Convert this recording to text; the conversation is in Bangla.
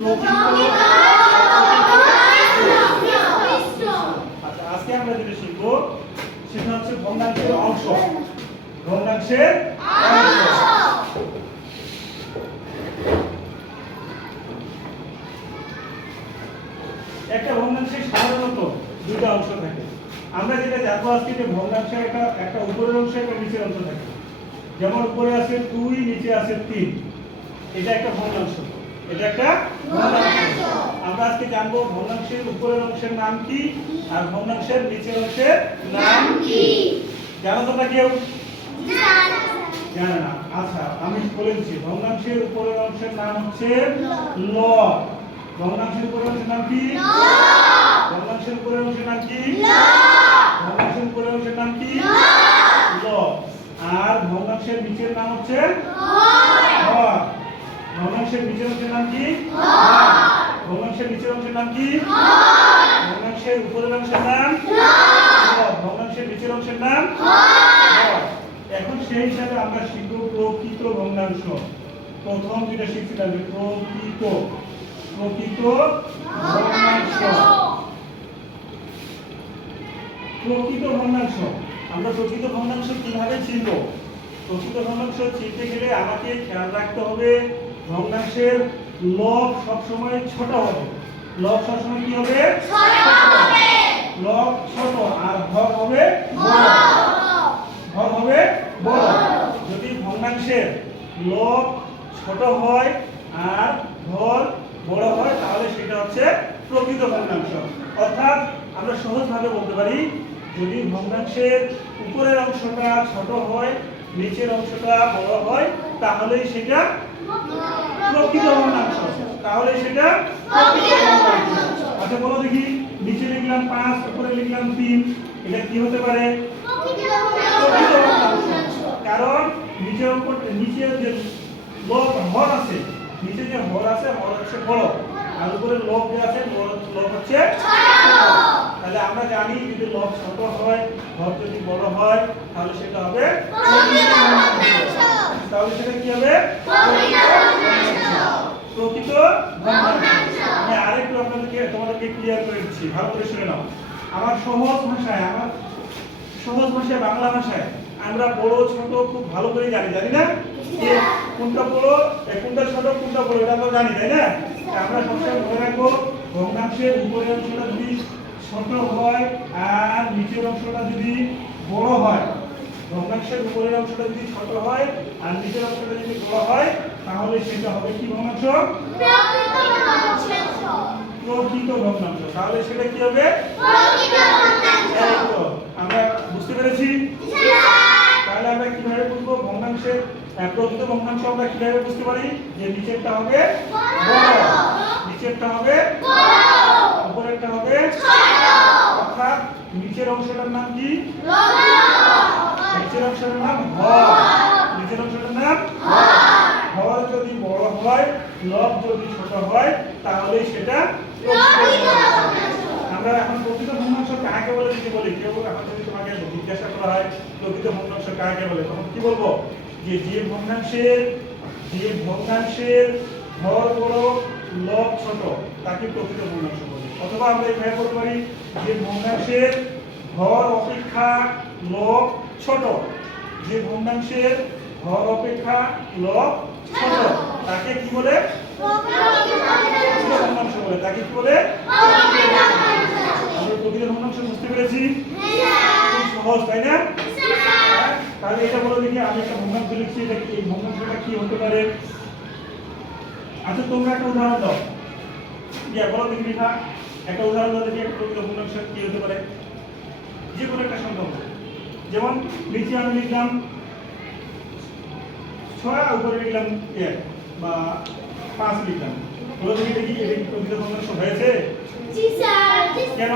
আচ্ছা, আজকে আমরা যেটা শিখবো সেটা হচ্ছে ভগ্নাংশের অংশ। ভগ্নাংশের অংশ একটা ভগ্নাংশে সাধারণত দুইটা অংশ থাকে। আমরা যেটা জানবো আজকে যে ভগ্নাংশের একটা উপরের অংশ একটা নিচের অংশ থাকে। যেমন উপরে আছে 2, নিচে আছে 3। এটা একটা ভগ্নাংশ। এটা একটা ভগ্নাংশ। আমরা আজকে জানবো ভগ্নাংশের উপরের অংশের নাম কি আর ভগ্নাংশের নিচের অংশের নাম কি। জানো তোমরা কেউ? জানে না? আচ্ছা, আমি বলে দিচ্ছি। ভগ্নাংশের উপরের অংশের নাম হচ্ছে লব। ভগ্নাংশের উপরের অংশের নাম কি? ভগ্নাংশের উপরের অংশের নাম কি? ভগ্নাংশের উপরের অংশের নাম কি? লব। আর ভগ্নাংশের নিচের নাম হচ্ছে হর। ভগ্নাংশের নিচের অংশের নাম কি? ভগ্নাংশের নিচের অংশের নাম কি? ভগ্নাংশের উপরের অংশের নাম লব। ভগ্নাংশের নিচের অংশের নাম হর। এখন সেই হিসাবে আমরা শিখব প্রকৃত ভগ্নাংশ। প্রথম যেটা শিখছিলাম যে প্রকৃত ভগ্নাংশ। প্রকৃত ভগ্নাংশ আমরা প্রকৃত ভগ্নাংশ কিভাবে চিনব? প্রকৃত ভগ্নাংশ চিনতে গেলে আমাকে খেয়াল রাখতে হবে ভগ্নাংশের লব সবসময় ছোট হবে। লব সবসময় কি হবে? ছোট হবে। লব ছোট আর হর হবে বড়। হর হবে বড়। যদি ভগ্নাংশের লব ছোট হয় আর হর বড় হয় তাহলে সেটা হচ্ছে প্রকৃত ভগ্নাংশ। অর্থাৎ আমরা সহজভাবে বলতে পারি যদি ভগ্নাংশের উপরের অংশটা ছোট হয় নিচের অংশটা বড় হয় তাহলেই সেটা প্রকৃত ভগ্নাংশ। তাহলে সেটা প্রকৃত ভগ্নাংশ। আচ্ছা বলো দেখি, নিচে লিখলাম 5, উপরে লিখলাম 3, এটা কি হতে পারে? প্রকৃত ভগ্নাংশ। কারণ নিচে যে হর আছে, নিচে যে হর আছে হর হচ্ছে বড় আর উপরে লব যে আছে লব হচ্ছে ছোট। তাহলে আমরা জানি যদি লব ছোট হয় হর যদি বড় হয় তাহলে সেটা হবে প্রকৃত ভগ্নাংশ। তাহলে সেটা কি হবে? প্রকৃত ভগ্নাংশ। আমি আরেকটু তোমাদেরকে ক্লিয়ার করে দিচ্ছি, ভালো করে শুনে নাও। আমার সহজ ভাষায় বাংলা ভাষায় আমরা বড় ছোট খুব ভালো করে জানি না? কোনটা বড় কোনটা ছোট কোনটা বড় এটা আমরা জানি, তাই না? আমরা সবসময় মনে রাখবো ভগ্নাংশের উপরের অংশটা যদি ছোট হয় আর নিচের অংশটা যদি বড় হয়, ভগ্নাংশের উপরের অংশটা যদি ছোট হয় আর নিচের অংশটা যদি বড় হয় তাহলে সেটা হবে কি ভগ্নাংশ? প্রকৃত ভগ্নাংশ। তাহলে সেটা কি হবে? আমরা বুঝতে পেরেছি? তাহলে আমরা কিভাবে বুঝবো ভগ্নাংশের প্রকৃত ভগ্নাংশ? আমরা কিভাবে বুঝতে পারি যে নিচেরটা হবে বড়, নিচেরটা হবে বড়, উপরেরটা হবে ছোট। অর্থাৎ নিচের অংশটার নাম কি? নিচের অংশের নাম হর। নিচের অংশটার নাম হর যদি বড় হয় লব যদি ছোট হয় তাহলে সেটা প্রকৃত ভগ্নাংশ। আমরা এখন প্রকৃত ভগ্নাংশ কাকে বলে যদি বলি, কেউ এখন যদি তোমাকে জিজ্ঞাসা করা হয় প্রকৃত ভগ্নাংশ কাকে বলে, তখন কি বলবো? যে ভগ্নাংশের হর বড় লব ছোট তাকে প্রকৃত ভগ্নাংশ বলে। অথবা আমরা এইভাবে বলতে পারি যে ভগ্নাংশের হর অপেক্ষা লব ছোট। যে ভগ্নাংশের হর অপেক্ষা লব ছোট তাকে কি বলে? প্রকৃত ভগ্নাংশ বলে। তাকে কি বলে? আমরা প্রকৃত ভগ্নাংশ বুঝতে পেরেছি? খুব সহজ, তাই না? তাহলে এটা বলে দেখি, আমি একটা ভগ্নাংশ লিখছি, এটা কি? এই ভগ্নাংশটা কি হতে পারে? আচ্ছা তোমরা একটা উদাহরণ দাও। বলো দেখি লেখা, একটা উদাহরণ দাও দেখি একটা প্রকৃত ভগ্নাংশ কি হতে পারে। যে কোনো একটা সংখ্যা বলো। যেমন নিচে আমি লিখলাম 6, উপরে লিখলাম 1 বা 5 লিখলাম। বলো দেখি এটা কি প্রকৃত ভগ্নাংশ হয়েছে? জি স্যার। কেন?